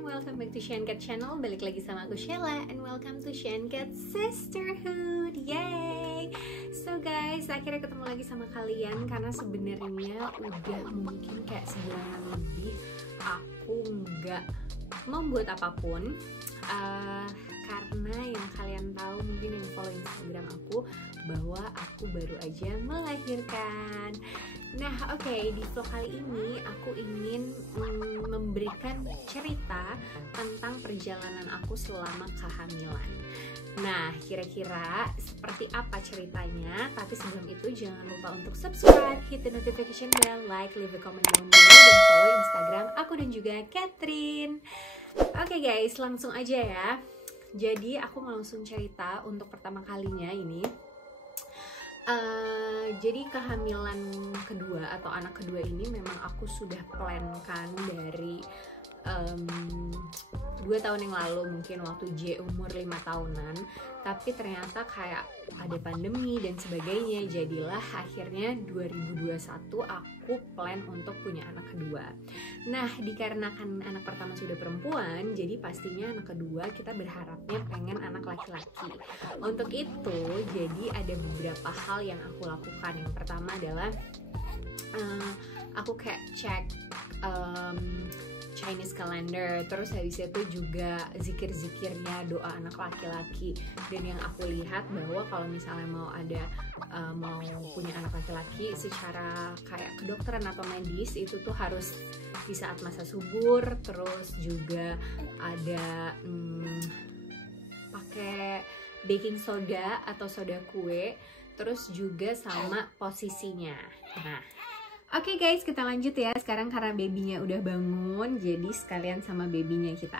everyone, welcome back to Shencat channel. Balik lagi sama aku Sheila, and welcome to Shencat Sisterhood. Yay! So guys, akhirnya ketemu lagi sama kalian karena sebenarnya udah mungkin kayak sebulanan lebih aku nggak membuat apapun. Karena yang kalian tahu, mungkin yang follow Instagram aku, bahwa aku baru aja melahirkan. Nah, oke, di vlog kali ini aku ingin memberikan cerita tentang perjalanan aku selama kehamilan. Nah, kira-kira seperti apa ceritanya? Tapi sebelum itu jangan lupa untuk subscribe, hit the notification bell, like, leave a comment down below, dan follow Instagram aku dan juga Catherine. Oke guys, langsung aja ya. Jadi aku mau langsung cerita untuk pertama kalinya ini. Jadi kehamilan kedua atau anak kedua ini memang aku sudah plankan dari 2 tahun yang lalu, mungkin waktu J umur 5 tahunan. Tapi ternyata kayak ada pandemi dan sebagainya, jadilah akhirnya 2021 aku plan untuk punya anak kedua. Nah, dikarenakan anak pertama sudah perempuan, jadi pastinya anak kedua kita berharapnya pengen anak laki-laki. Untuk itu, jadi ada beberapa hal yang aku lakukan. Yang pertama adalah aku kayak cek Chinese calendar, terus habis itu juga zikir-zikirnya doa anak laki-laki. Dan yang aku lihat bahwa kalau misalnya mau punya anak laki-laki secara kayak kedokteran atau medis, itu tuh harus di saat masa subur, terus juga ada pakai baking soda atau soda kue, terus juga sama posisinya. Nah, oke guys, kita lanjut ya. Sekarang karena babynya udah bangun, jadi sekalian sama babynya kita.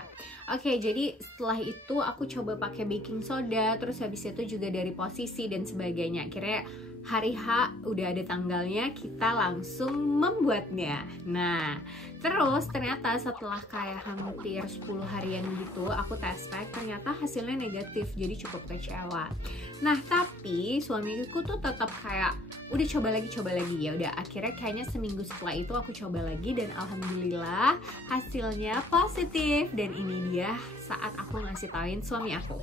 Oke, jadi setelah itu aku coba pakai baking soda, terus habis itu juga dari posisi dan sebagainya. Akhirnya hari H udah ada tanggalnya, kita langsung membuatnya. Nah, terus ternyata setelah kayak hampir 10 harian gitu, aku tes pack, ternyata hasilnya negatif, jadi cukup kecewa. Nah, tapi suamiku tuh tetap kayak udah coba lagi ya. Udah, akhirnya kayaknya seminggu setelah itu aku coba lagi dan alhamdulillah hasilnya positif. Dan ini dia saat aku ngasih tauin suami aku.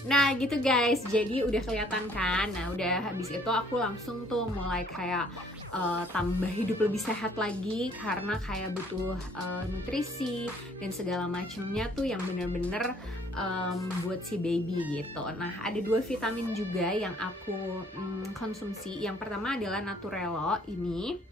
Nah gitu guys, jadi udah kelihatan kan. Nah udah habis itu aku langsung tuh mulai kayak tambah hidup lebih sehat lagi, karena kayak butuh nutrisi dan segala macemnya tuh yang bener-bener buat si baby gitu. Nah ada 2 vitamin juga yang aku konsumsi. Yang pertama adalah Naturello ini.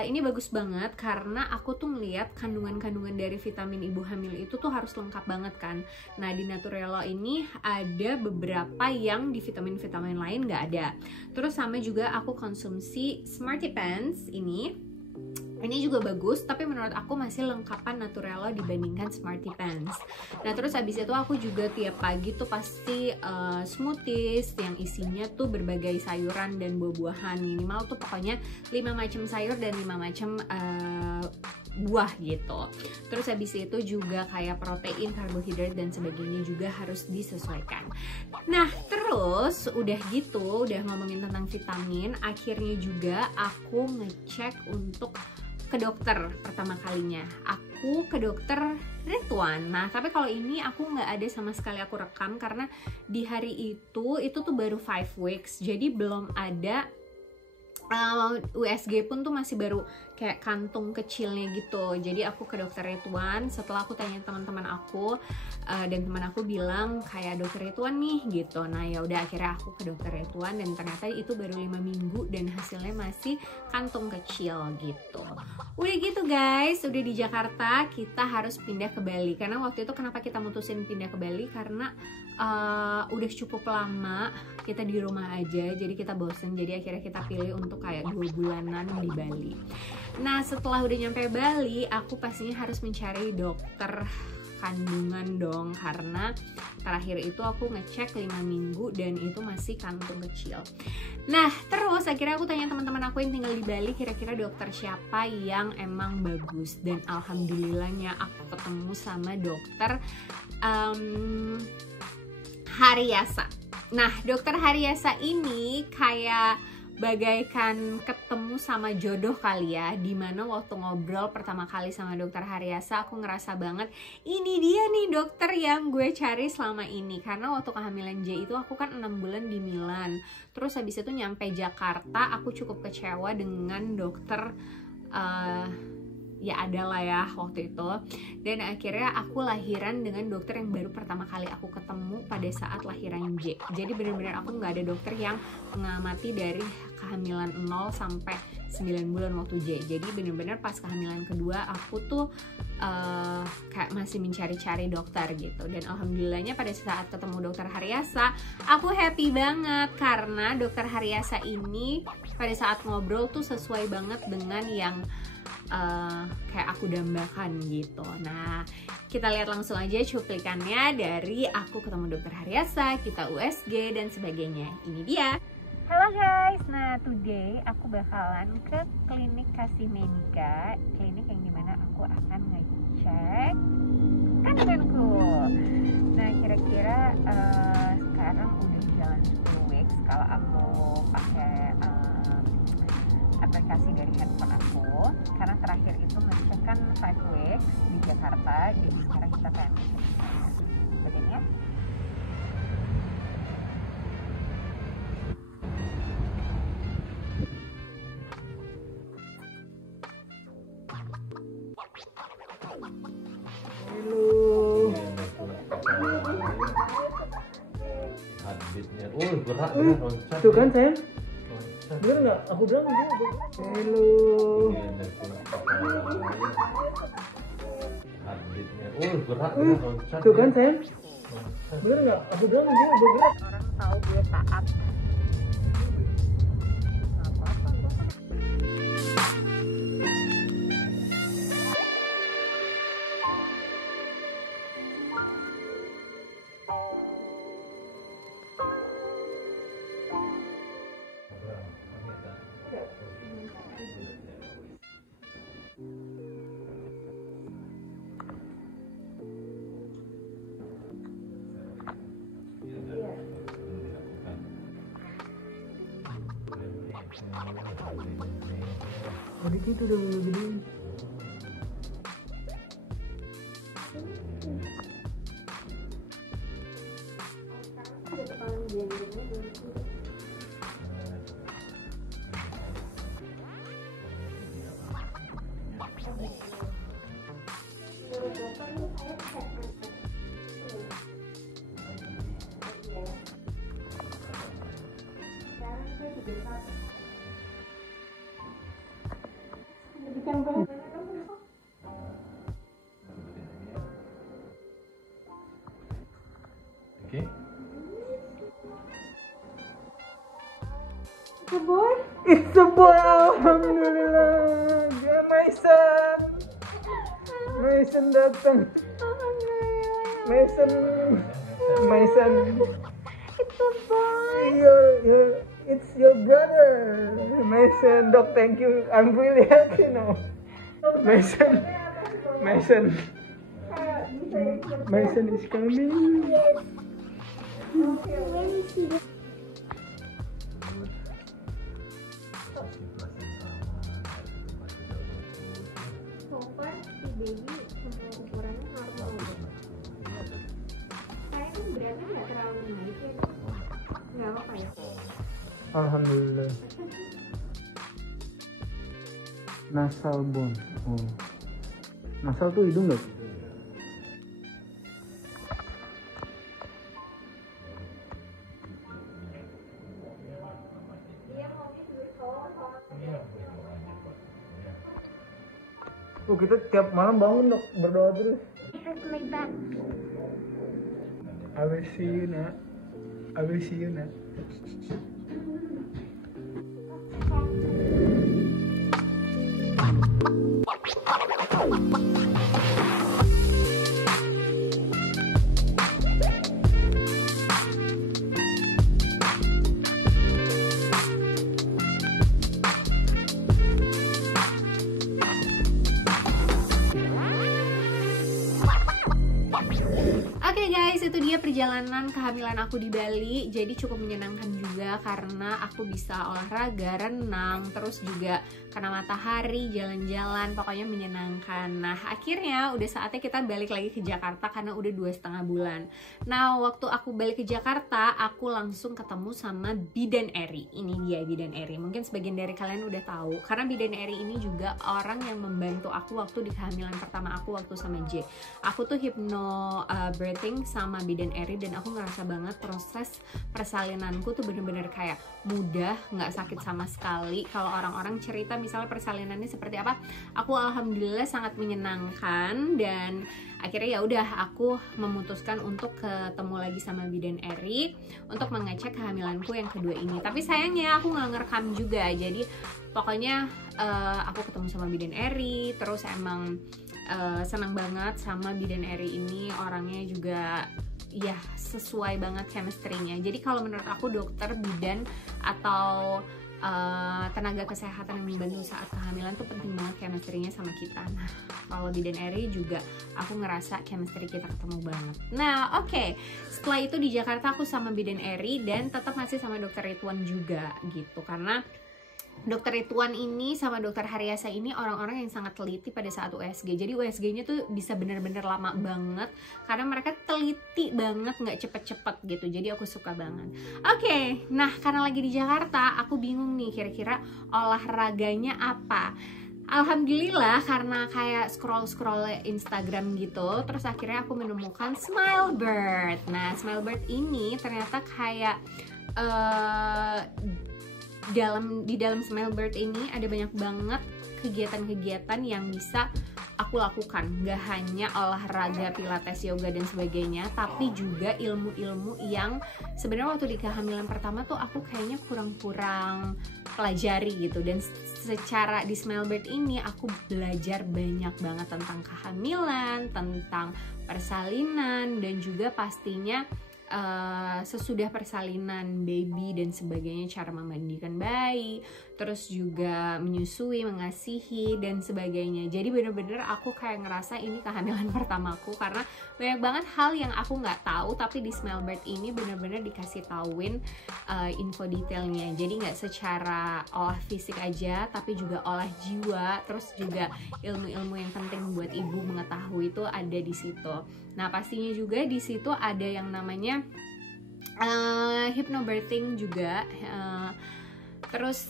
Ini bagus banget karena aku tuh melihat kandungan-kandungan dari vitamin ibu hamil itu tuh harus lengkap banget kan. Nah di Naturello ini ada beberapa yang di vitamin-vitamin lain nggak ada. Terus sama juga aku konsumsi SmartyPants ini. Ini juga bagus, tapi menurut aku masih lengkapan Naturello dibandingkan SmartyPants. Nah terus habis itu aku juga tiap pagi tuh pasti smoothies yang isinya tuh berbagai sayuran dan buah-buahan. Minimal tuh pokoknya 5 macam sayur dan 5 macam buah gitu. Terus habis itu juga kayak protein, karbohidrat dan sebagainya juga harus disesuaikan. Nah terus udah gitu, udah ngomongin tentang vitamin, akhirnya juga aku ngecek untuk ke dokter pertama kalinya. Aku ke dokter Ridwan. Nah tapi kalau ini aku nggak ada sama sekali aku rekam karena di hari itu tuh baru 5 weeks, jadi belum ada USG pun tuh masih baru kayak kantung kecilnya gitu. Jadi aku ke dokter Ridwan, setelah aku tanya teman-teman aku, dan teman aku bilang kayak dokter Ridwan nih gitu. Nah ya udah akhirnya aku ke dokter Ridwan dan ternyata itu baru 5 minggu dan hasilnya masih kantung kecil gitu. Udah gitu guys, udah di Jakarta kita harus pindah ke Bali. Karena waktu itu kenapa kita mutusin pindah ke Bali, karena udah cukup lama kita di rumah aja, jadi kita bosen, jadi akhirnya kita pilih untuk kayak 2 bulanan di Bali. Nah setelah udah nyampe Bali, aku pastinya harus mencari dokter kandungan dong, karena terakhir itu aku ngecek 5 minggu dan itu masih kantung kecil. Nah terus akhirnya aku tanya teman-teman aku yang tinggal di Bali, kira-kira dokter siapa yang emang bagus, dan alhamdulillahnya aku ketemu sama dokter Haryasa. Nah, dokter Haryasa ini kayak bagaikan ketemu sama jodoh kali ya, dimana waktu ngobrol pertama kali sama dokter Haryasa aku ngerasa banget ini dia nih dokter yang gue cari selama ini. Karena waktu kehamilan J itu aku kan 6 bulan di Milan, terus habis itu nyampe Jakarta aku cukup kecewa dengan dokter ya adalah ya waktu itu, dan akhirnya aku lahiran dengan dokter yang baru pertama kali aku ketemu pada saat lahiran J. Jadi benar-benar aku nggak ada dokter yang mengamati dari kehamilan 0 sampai 9 bulan waktu J. Jadi benar-benar pas kehamilan kedua aku tuh kayak masih mencari-cari dokter gitu. Dan alhamdulillahnya pada saat ketemu dokter Haryasa aku happy banget, karena dokter Haryasa ini pada saat ngobrol tuh sesuai banget dengan yang kayak aku dambakan gitu. Nah kita lihat langsung aja cuplikannya dari aku ketemu dokter Haryasa, kita USG dan sebagainya. Ini dia. Halo guys, nah today aku bakalan ke klinik Kasih Medika, klinik yang dimana aku akan ngecek kandunganku. Nah kira-kira sekarang udah jalan 10 weeks kalau aku pakai aplikasi dari handphone aku, karena terakhir itu ngecek kan 5 weeks di Jakarta, jadi sekarang kita pengen ngecek badannya. Berat loncat. Tuh kan sayang, bener nggak? Aku bilang dia hello. Berat loncat. Tuh kan sayang, bener nggak? Aku bilang dia berat. Orang tahu gue taat. Jadi gitu udah mulai gede. Oke. It's a boy. It's a boy, alhamdulillah. Dia Mason. Mason datang. Mason. It's a boy. It's your brother, Mason. Doc, thank you. I'm really happy now. Mason is coming. Sopan si baby semua ukurannya normal. Kayaknya beratnya nggak terlalu naik ya. Nggak apa-apa ya. Alhamdulillah. Nasal bone. Oh. Nasal tuh hidung nggak? Oh, kita tiap malam bangun dok, berdoa terus. I will see you nak. I will see you nak. Oke guys, itu dia perjalanan kehamilan aku di Bali. Jadi cukup menyenangkan juga karena aku bisa olahraga, renang, terus juga kena matahari, jalan-jalan, pokoknya menyenangkan. Nah akhirnya udah saatnya kita balik lagi ke Jakarta karena udah 2,5 bulan. Nah waktu aku balik ke Jakarta, aku langsung ketemu sama Bidan Eri. Ini dia Bidan Eri. Mungkin sebagian dari kalian udah tahu karena Bidan Eri ini juga orang yang membantu aku waktu di kehamilan pertama aku waktu sama J. Aku tuh hypnobirthing sama Bidan Eri dan aku ngerasa banget proses persalinanku tuh bener-bener kayak mudah, nggak sakit sama sekali. Kalau orang-orang cerita misalnya persalinannya seperti apa, aku alhamdulillah sangat menyenangkan. Dan akhirnya ya udah aku memutuskan untuk ketemu lagi sama Bidan Eri untuk mengecek kehamilanku yang kedua ini. Tapi sayangnya aku nggak ngerekam juga, jadi pokoknya aku ketemu sama Bidan Eri, terus emang senang banget sama Bidan Eri ini, orangnya juga ya sesuai banget chemistry-nya. Jadi kalau menurut aku dokter, bidan atau tenaga kesehatan yang membantu saat kehamilan tuh penting banget chemistry-nya sama kita. Nah kalau Bidan Eri juga aku ngerasa chemistry kita ketemu banget. Nah oke, setelah itu di Jakarta aku sama Bidan Eri dan tetap masih sama dokter Ridwan juga gitu, karena Dokter Ridwan ini sama Dokter Haryasa ini orang-orang yang sangat teliti pada saat USG. Jadi USG-nya tuh bisa bener-bener lama banget karena mereka teliti banget, nggak cepet-cepet gitu. Jadi aku suka banget. Oke, nah karena lagi di Jakarta, aku bingung nih kira-kira olahraganya apa. Alhamdulillah karena kayak scroll Instagram gitu, terus akhirnya aku menemukan Smilebird. Nah Smilebird ini ternyata kayak di dalam Smilebird ini ada banyak banget kegiatan-kegiatan yang bisa aku lakukan. Gak hanya olahraga, pilates, yoga dan sebagainya, tapi juga ilmu-ilmu yang sebenarnya waktu di kehamilan pertama tuh aku kayaknya kurang pelajari gitu. Dan secara di Smilebird ini aku belajar banyak banget tentang kehamilan, tentang persalinan, dan juga pastinya sesudah persalinan baby dan sebagainya, cara memandikan bayi, terus juga menyusui, mengasihi dan sebagainya. Jadi bener-bener aku kayak ngerasa ini kehamilan pertamaku karena banyak banget hal yang aku nggak tahu, tapi di Smilebird ini bener-bener dikasih tauin info detailnya. Jadi nggak secara olah fisik aja, tapi juga olah jiwa, terus juga ilmu-ilmu yang penting buat ibu mengetahui itu ada di situ. Nah pastinya juga di situ ada yang namanya hypnobirthing juga. Terus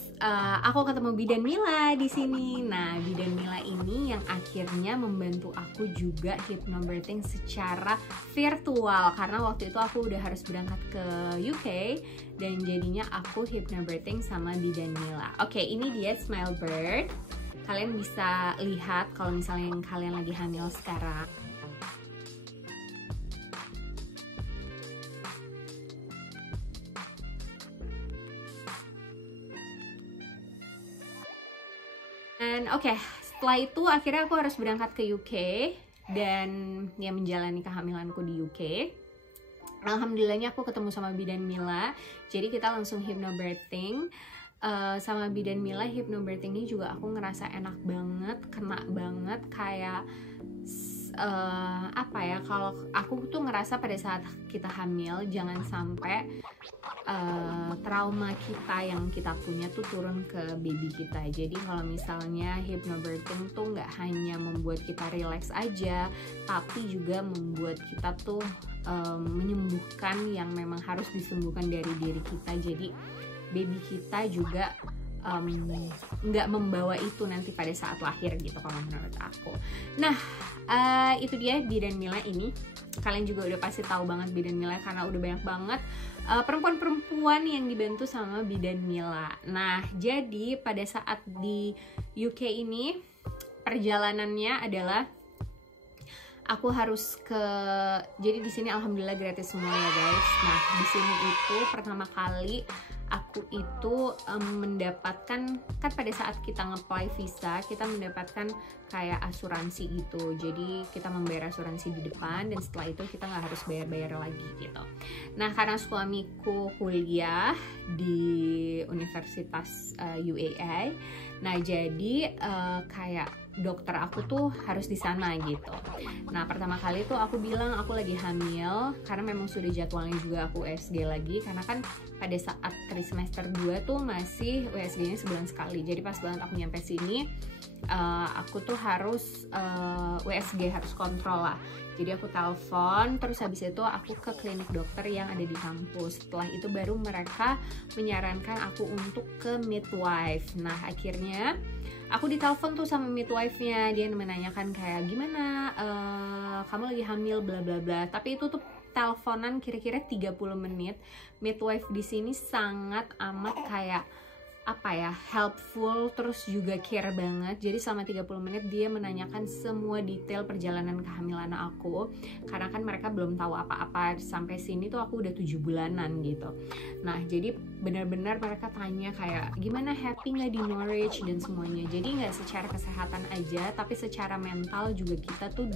aku ketemu Bidan Mila di sini. Nah Bidan Mila ini yang akhirnya membantu aku juga hypnobirthing secara virtual karena waktu itu aku udah harus berangkat ke UK dan jadinya aku hypnobirthing sama Bidan Mila. Oke, ini dia Smilebird. Kalian bisa lihat kalau misalnya yang kalian lagi hamil sekarang. Dan oke, setelah itu akhirnya aku harus berangkat ke UK dan ya menjalani kehamilanku di UK. Alhamdulillahnya aku ketemu sama Bidan Mila, jadi kita langsung hypnobirthing. Sama Bidan Mila hypnobirthing ini juga aku ngerasa enak banget, kena banget kayak apa ya, kalau aku tuh ngerasa pada saat kita hamil jangan sampai trauma kita yang kita punya tuh turun ke baby kita. Jadi kalau misalnya hypnobirthing tuh nggak hanya membuat kita relax aja, tapi juga membuat kita tuh menyembuhkan yang memang harus disembuhkan dari diri kita. Jadi baby kita juga nggak membawa itu nanti pada saat lahir gitu kalau menurut aku. Nah, itu dia Bidan Mila ini. Kalian juga udah pasti tahu banget Bidan Mila karena udah banyak banget perempuan-perempuan yang dibantu sama Bidan Mila. Nah, jadi pada saat di UK ini perjalanannya adalah aku harus jadi di sini alhamdulillah gratis semua ya guys. Nah, di sini itu pertama kali aku itu mendapatkan, kan pada saat kita nge-apply visa kita mendapatkan kayak asuransi gitu, jadi kita membayar asuransi di depan dan setelah itu kita nggak harus bayar-bayar lagi gitu. Nah, karena suamiku kuliah di Universitas UAE, nah jadi kayak dokter aku tuh harus di sana gitu. Nah, pertama kali tuh aku bilang aku lagi hamil karena memang sudah jadwalnya juga aku USG lagi, karena kan pada saat semester 2 tuh masih USG-nya sebulan sekali. Jadi pas banget aku nyampe sini aku tuh harus USG, harus kontrol lah. Jadi aku telepon, terus habis itu aku ke klinik dokter yang ada di kampus. Setelah itu baru mereka menyarankan aku untuk ke midwife. Nah, akhirnya aku ditelepon tuh sama midwife-nya, dia menanyakan kayak gimana kamu lagi hamil bla bla bla. Tapi itu tuh teleponan kira-kira 30 menit. Midwife di sini sangat amat kayak apa ya, helpful, terus juga care banget. Jadi selama 30 menit dia menanyakan semua detail perjalanan kehamilan aku, karena kan mereka belum tahu apa-apa. Sampai sini tuh aku udah 7 bulanan gitu. Nah, jadi benar-benar mereka tanya kayak gimana, happy nggak di Norwich dan semuanya. Jadi nggak secara kesehatan aja, tapi secara mental juga kita tuh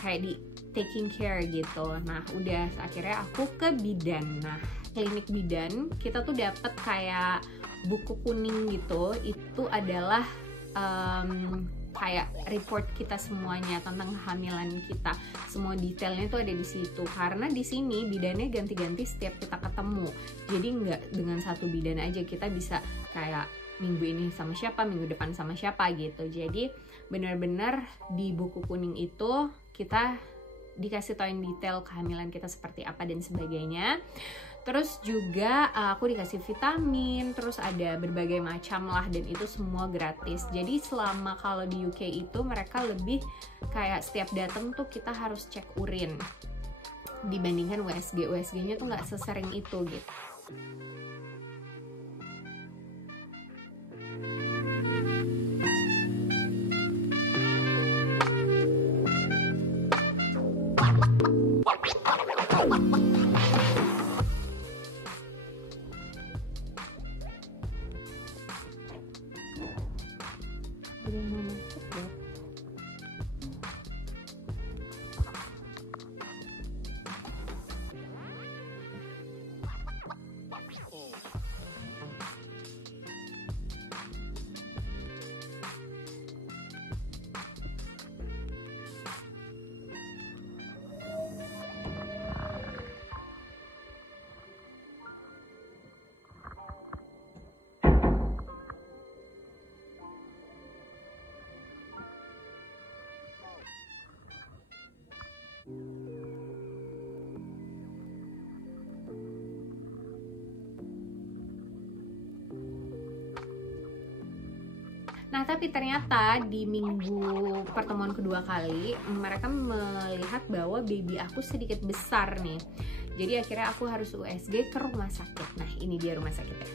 kayak di taking care gitu. Nah, udah akhirnya aku ke bidan. Nah, klinik bidan kita tuh dapat kayak buku kuning gitu. Itu adalah kayak report kita semuanya tentang kehamilan kita. Semua detailnya tuh ada di situ. Karena di sini bidannya ganti-ganti setiap kita ketemu. Jadi nggak dengan satu bidan aja, kita bisa kayak minggu ini sama siapa, minggu depan sama siapa gitu. Jadi benar-benar di buku kuning itu kita dikasih tauin detail kehamilan kita seperti apa dan sebagainya. Terus juga aku dikasih vitamin, terus ada berbagai macam lah, dan itu semua gratis. Jadi selama kalau di UK itu mereka lebih kayak setiap datang tuh kita harus cek urin dibandingkan USG. USG-nya tuh nggak sesering itu gitu. Nah, tapi ternyata di minggu pertemuan kedua kali mereka melihat bahwa baby aku sedikit besar nih. Jadi akhirnya aku harus USG ke rumah sakit. Nah, ini dia rumah sakitnya.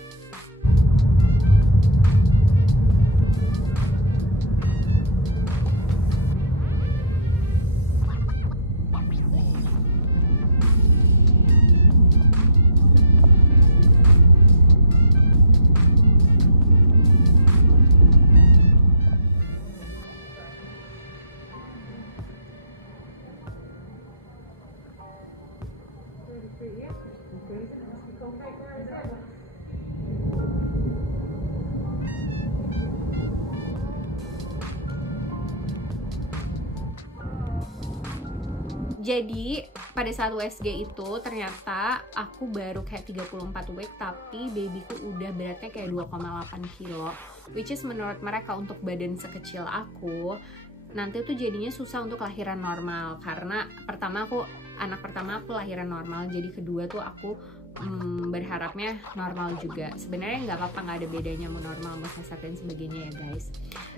Jadi pada saat USG itu ternyata aku baru kayak 34 week, tapi babyku udah beratnya kayak 2,8 kilo, which is menurut mereka untuk badan sekecil aku nanti tuh jadinya susah untuk lahiran normal. Karena anak pertama aku lahiran normal, jadi kedua tuh aku berharapnya normal juga. Sebenarnya nggak apa-apa, nggak ada bedanya mau normal mau sesat dan sebagainya ya guys.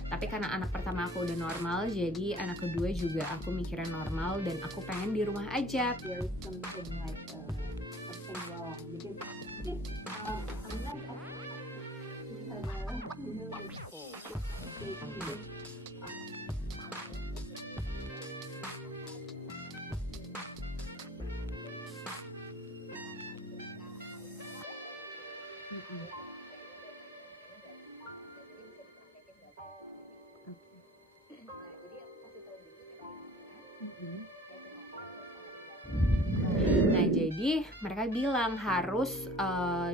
Tapi karena anak pertama aku udah normal, jadi anak kedua juga aku mikirnya normal dan aku pengen di rumah aja. There is something like something wrong because Nah, jadi mereka bilang harus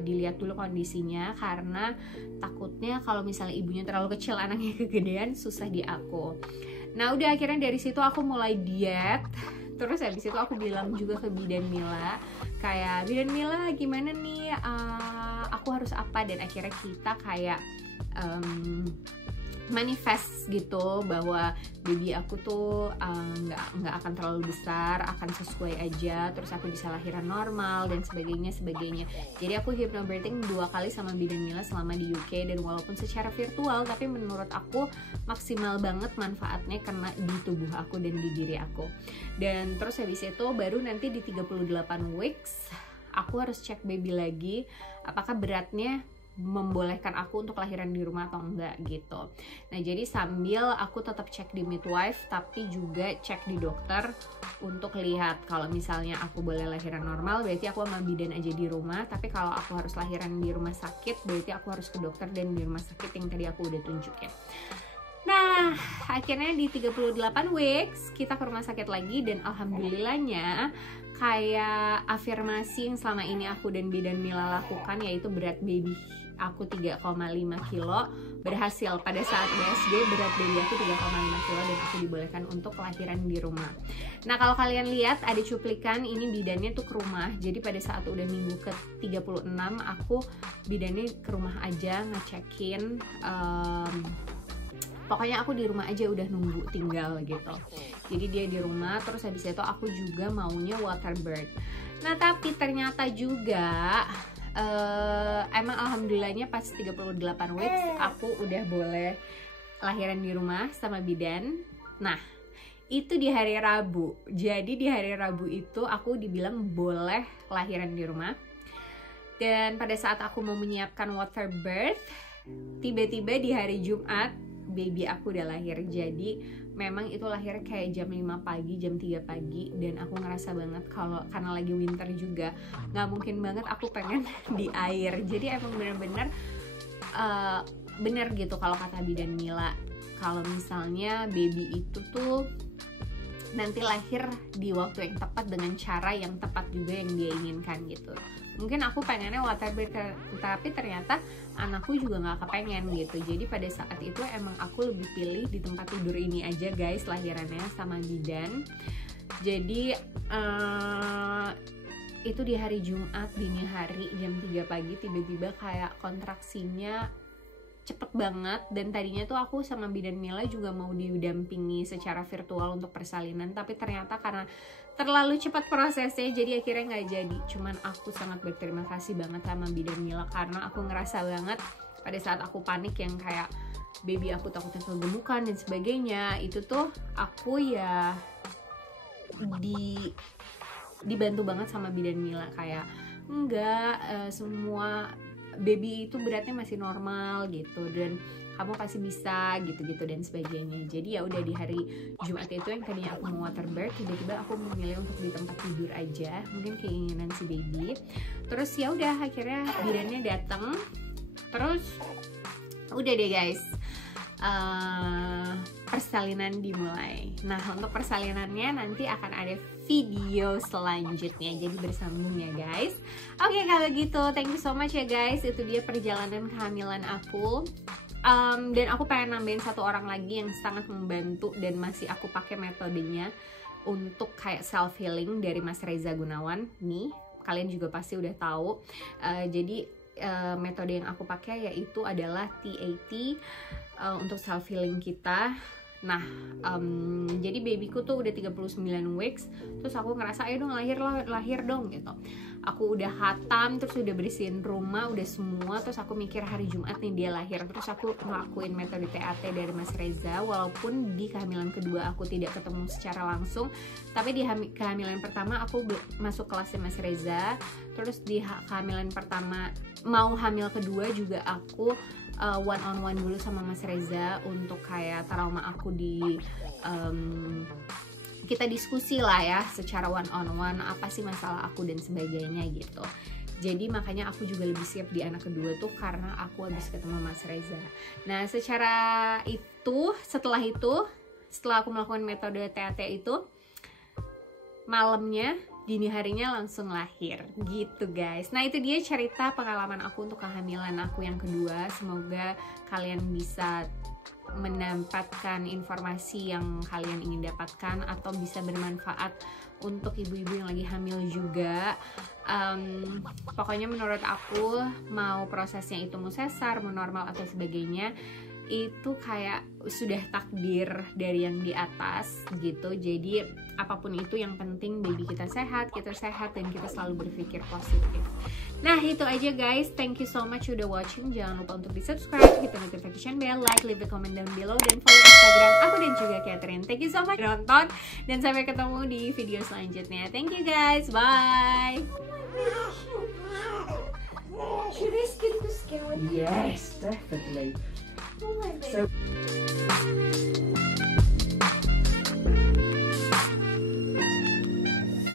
dilihat dulu kondisinya karena takutnya kalau misalnya ibunya terlalu kecil, anaknya kegedean, susah di aku. Nah, udah akhirnya dari situ aku mulai diet. Terus habis itu aku bilang juga ke Bidan Mila, kayak Bidan Mila gimana nih, aku harus apa, dan akhirnya kita kayak manifest gitu bahwa baby aku tuh nggak akan terlalu besar, akan sesuai aja, terus aku bisa lahiran normal dan sebagainya. Jadi aku hypnobirthing 2 kali sama Bidan Mila selama di UK, dan walaupun secara virtual tapi menurut aku maksimal banget manfaatnya kena di tubuh aku dan di diri aku. Dan terus habis itu baru nanti di 38 weeks aku harus cek baby lagi apakah beratnya membolehkan aku untuk lahiran di rumah atau enggak gitu. Nah, jadi sambil aku tetap cek di midwife tapi juga cek di dokter untuk lihat kalau misalnya aku boleh lahiran normal berarti aku sama bidan aja di rumah, tapi kalau aku harus lahiran di rumah sakit berarti aku harus ke dokter dan di rumah sakit yang tadi aku udah tunjukin. Nah, akhirnya di 38 weeks kita ke rumah sakit lagi, dan alhamdulillahnya kayak afirmasi yang selama ini aku dan Bidan Mila lakukan, yaitu berat baby aku 3,5 kilo berhasil. Pada saat BSG berat baby aku 3,5 kilo dan aku dibolehkan untuk kelahiran di rumah. Nah, kalau kalian lihat ada cuplikan ini bidannya tuh ke rumah. Jadi pada saat udah minggu ke 36 aku bidannya ke rumah aja ngecekin, pokoknya aku di rumah aja udah nunggu tinggal gitu. Jadi dia di rumah, terus habis itu aku juga maunya water birth. Nah, tapi ternyata juga emang alhamdulillahnya pas 38 weeks aku udah boleh lahiran di rumah sama bidan. Nah, itu di hari Rabu. Jadi di hari Rabu itu aku dibilang boleh lahiran di rumah. Dan pada saat aku mau menyiapkan water birth, tiba-tiba di hari Jumat baby aku udah lahir. Jadi memang itu lahir kayak jam 5 pagi, jam 3 pagi, dan aku ngerasa banget kalau karena lagi winter juga nggak mungkin banget aku pengen di air. Jadi emang bener-bener bener gitu kalau kata Bidan Mila, kalau misalnya baby itu tuh nanti lahir di waktu yang tepat dengan cara yang tepat juga yang dia inginkan gitu. Mungkin aku pengennya water birth, tapi ternyata anakku juga nggak kepengen gitu. Jadi pada saat itu emang aku lebih pilih di tempat tidur ini aja guys lahirannya sama bidan. Jadi itu di hari Jumat dini hari jam 3 pagi tiba-tiba kayak kontraksinya cepet banget. Dan tadinya tuh aku sama Bidan Mila juga mau didampingi secara virtual untuk persalinan, tapi ternyata karena terlalu cepat prosesnya jadi akhirnya nggak jadi. Cuman aku sangat berterima kasih banget sama Bidan Mila karena aku ngerasa banget pada saat aku panik yang kayak baby aku takutnya kegemukan dan sebagainya, itu tuh aku ya dibantu banget sama Bidan Mila kayak enggak, semua baby itu beratnya masih normal gitu dan kamu pasti bisa gitu-gitu dan sebagainya. Jadi ya udah di hari Jumat itu yang tadinya aku mau water birth, tiba-tiba aku memilih untuk di tempat tidur aja, mungkin keinginan si baby. Terus ya udah akhirnya bidannya datang, terus udah deh guys, persalinan dimulai. Nah, untuk persalinannya nanti akan ada video selanjutnya, jadi bersambung ya guys. Oke, kalau gitu thank you so much ya guys. Itu dia perjalanan kehamilan aku. Dan aku pengen nambahin satu orang lagi yang sangat membantu dan masih aku pakai metodenya untuk kayak self healing dari Mas Reza Gunawan. Nih, kalian juga pasti udah tahu. Jadi metode yang aku pakai yaitu adalah TAT untuk self healing kita. Nah, jadi babyku tuh udah 39 weeks. Terus aku ngerasa ayo dong lahir dong gitu. Aku udah hatam, terus udah bersihin rumah, udah semua. Terus aku mikir hari Jumat nih dia lahir. Terus aku ngelakuin metode TAT dari Mas Reza. Walaupun di kehamilan kedua aku tidak ketemu secara langsung, tapi di kehamilan pertama aku masuk kelasnya Mas Reza. Terus di kehamilan pertama mau hamil kedua juga aku one on one dulu sama Mas Reza untuk kayak trauma aku di kita diskusi lah ya secara one on one, apa sih masalah aku dan sebagainya gitu. Jadi makanya aku juga lebih siap di anak kedua tuh karena aku habis ketemu Mas Reza. Nah secara itu setelah aku melakukan metode TAT itu, malamnya dini harinya langsung lahir gitu guys. Nah itu dia cerita pengalaman aku untuk kehamilan aku yang kedua. Semoga kalian bisa mendapatkan informasi yang kalian ingin dapatkan atau bisa bermanfaat untuk ibu-ibu yang lagi hamil juga. Pokoknya menurut aku mau prosesnya itu mau sesar, mau normal atau sebagainya, itu kayak sudah takdir dari yang di atas gitu. Jadi apapun itu yang penting baby kita sehat dan kita selalu berpikir positif. Nah itu aja guys, thank you so much udah watching. Jangan lupa untuk di subscribe, hit the notification bell, like, leave a comment down below, dan follow Instagram aku dan juga Catherine. Thank you so much udah nonton, dan sampai ketemu di video selanjutnya. Thank you guys, bye. Should I skin to skin with you? Yes, definitely. Oh my god. So